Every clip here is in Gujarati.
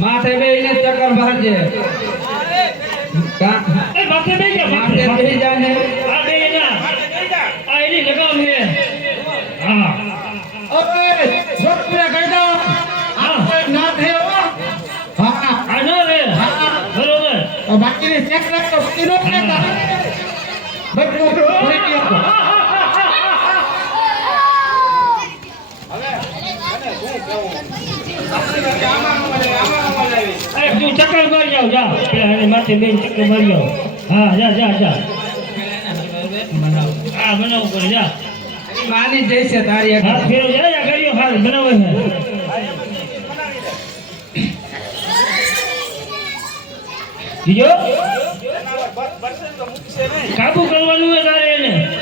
माथे बेने चक्कर मार जे ए माथे बे जा माथे बे जाने आ बे ना आ एनी लगाम है हां ओए वक्त पे कर दो आप ना थे हो हां आनो रे बरोबर और बाकी ने चेक रख तो किलो ने था बट वो कोई नहीं हो તું ચક્કર મારી જાવ જા પેલા માથે બેન ચક્કર મારી જાવ હા જા જા જા હા બનાવ પર જા માની જઈશે તારી એક હાથ ફેરો જા જા કર્યો હાલ બનાવે છે જીજો કાબુ કરવાનું હે તારે એને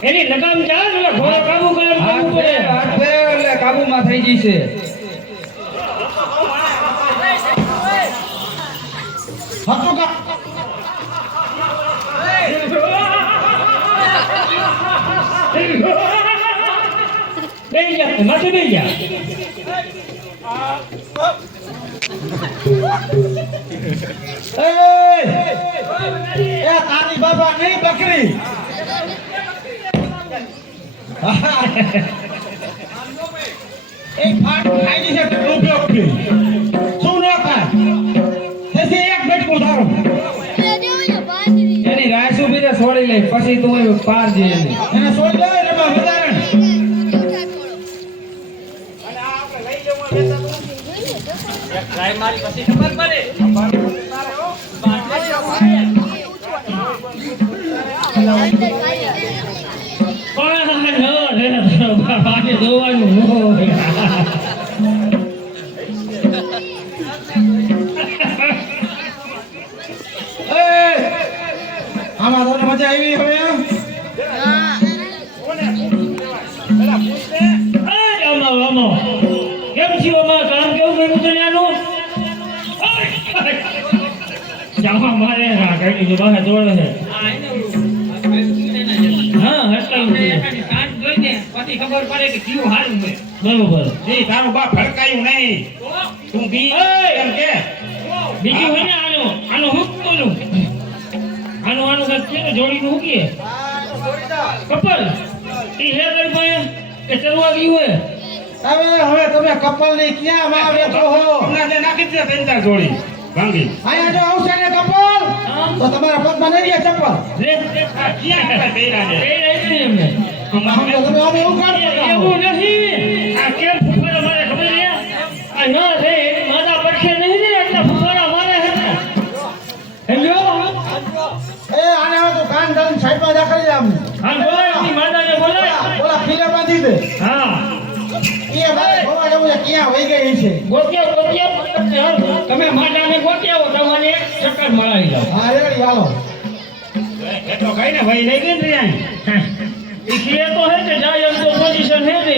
એની લગામ ચાલ એટલે ઘોડો કાબુ કરે હાથ પે એટલે કાબુમાં થઈ જશે હાથો કા બેઈ જા માથે બેઈ જા એ તારી બાબા નહીં બકરી એક ફાટ ખાઈ જશે તો ઉપયોગ કે શું ન કર એસે એક બેટકો ધારો એની રાસ ઉભી ને છોડી લે પછી તું પાર જઈ એને છોડી દે રે બા વધારણ અને આ આપણે લઈ જવું લેતા તો એક ટ્રાય મારી પછી ખબર પડે તારે હો બાટલી બાકી જોવાનું આમાં તો મજા આવી હવે ચાવા મારે હા કઈ જો બહાર દોડે છે હા હટકાયું છે કાન જોઈને પછી ખબર પડે કે જીવ હારું છે બરોબર જી તારો બાપ ભડકાયું નહીં તું બી એમ કે બીજું હોય ને આનો હુક બોલું આનું કે જોડીનું હુકીએ કપલ ઈ હે ગઈ ભાઈ કે ચરવા ગઈ હોય હવે તમે કપલ ની ક્યાં માં બેઠો હો તમને નાખી દે ત્રણ ચાર જોડી ભાંગી અહીંયા જો આવશે ને કપલ તો તમારા પગમાં નહીં રહે ચપ્પલ લે આ ક્યાં આપણે પહેરા છે એ નહીં એમને તમે હવે એવું કાઢો એવું નહીં આ કેમ ફૂફાડા મારે ખબર છે આ ન રે મારા પડખે નહીં ને એટલે ફૂફાડા મારે છે સમજો એ આને હવે તો કાન ડાલીને સાઈડમાં રાખી દે આમ હા બોલાય આપણી માતાને બોલાય બોલા ફીલે બાંધી દે હા એ મારે જોવા જવું છે ક્યાં વહી ગઈ છે ગોત્યા તમે માતાને ગોત્યાઓ તમારે એક ચક્કર મરાવી જાવ હા રેડી હાલો એટલો કઈ ને ભાઈ લઈ ગઈ ને ત્યાં ઈ તો હે કે જાય એમ તો પોઝિશન હે ને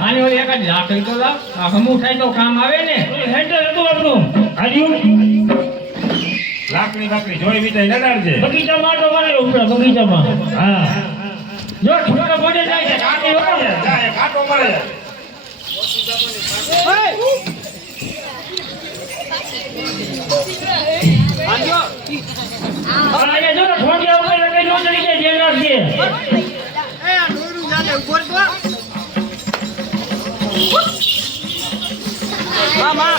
આની ઓલી એકાદ લાકડી તો લાવ આ હમું થાય તો કામ આવે ને હેન્ડલ હતું આપણું હાલ્યું લાકડી જોઈ વિચાર લડાડજે બગીચામાં તો મારે ઉપરા બગીચામાં હા જો ઠુકડો પડે જાય છે કાંટો પડે જાય કાંટો પડે આજો આ જો ઠોડિયા ઉપર લગાઈ નો ચડી જાય જેલ રાખજે એ આ ડોરું જાને ઉપર તો મામા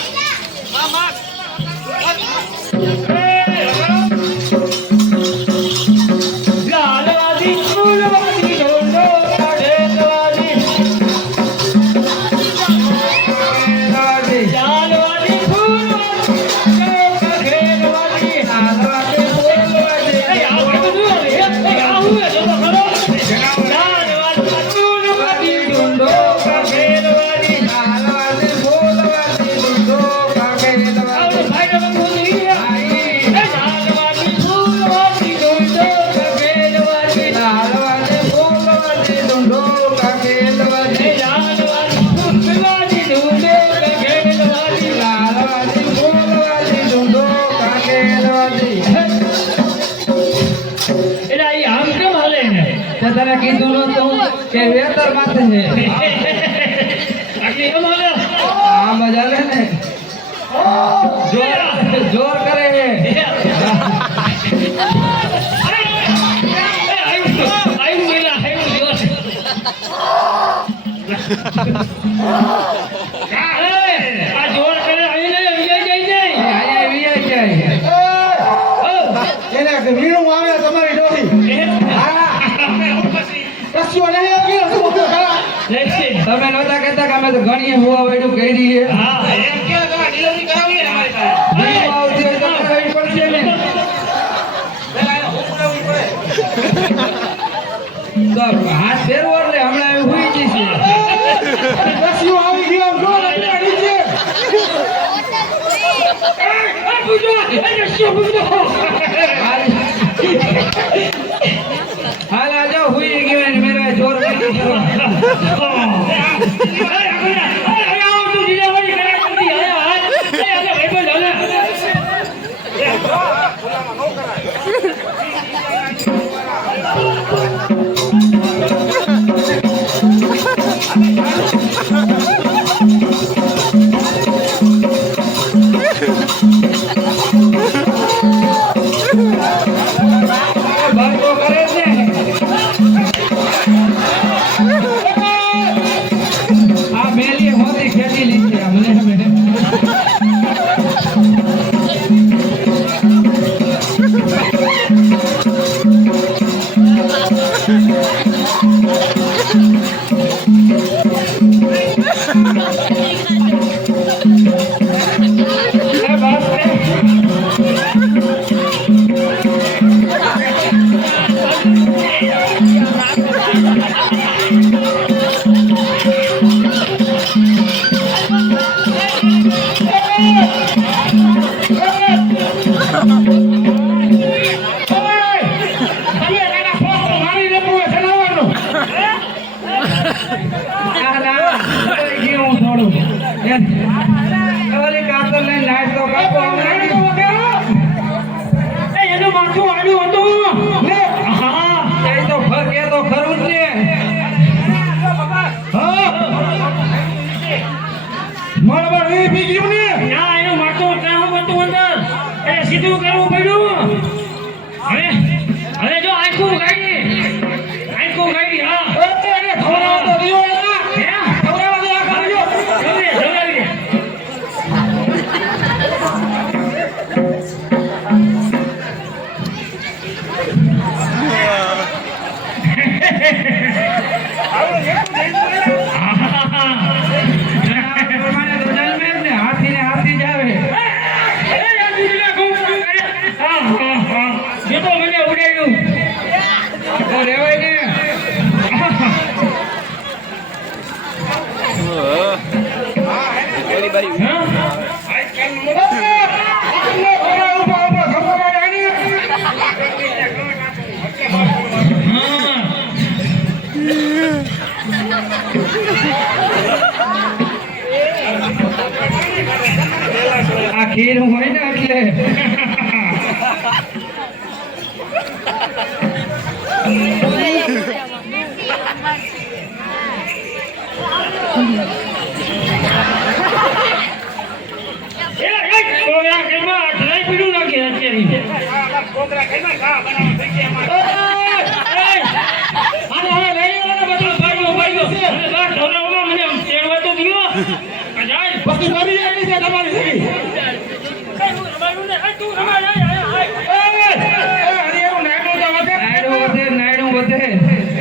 તને કીધું નતું કે વેતર માથે છે આટલી એમ હાલે આ મજા લે ને જોર કરે છે આ જોર કરે આવીને વિજય જાય એને વીણું આવે તમારી ડોહી કસ્યો નહીં લાગ્યો તમે નહોતા કહેતા કે અમે તો ઘણીએ હુવા વેડું કરી છે હા એમ કે તમે ડિલિવરી કરાવી ને અમારી પાસે નહીં આવતી હોય તો કરાવી પડશે ને પેલા એને ઉકળાવવી પડે તો હાથ ફેરવો એટલે હમણાં એવું હુઈ જશે કસ્યો આવી ગયો જો એટલે નીચે પૂજો એ કસ્યો પૂજો હાલ આ જાઓ હુઈ ગયો ને મેરા જોર કરી ઓલી કાતર લઈને નાસ્તો કાપો હમણાં. એનું માથું આડું હતું. હા એ તો ફર કે તો ખરું જ ને. બરાબર એ બી ગયું ને. ના એનું માથું ત્યાં હતું અંદર. એ સીધું કરવું પડ્યું. હવે જો આખું ગાડી હા. અરે થોડા તો રહ્યો એના. હે થોડા તો આ કરજો. જલ્દી. પ્રમાણે તો જન્મે જ ને, હાથીને હાથી જ આવે. તો રેવાય ને. આ ખીર હોય ને એટલે બાકી મારી આવી છે તમારી નાયડું વધે.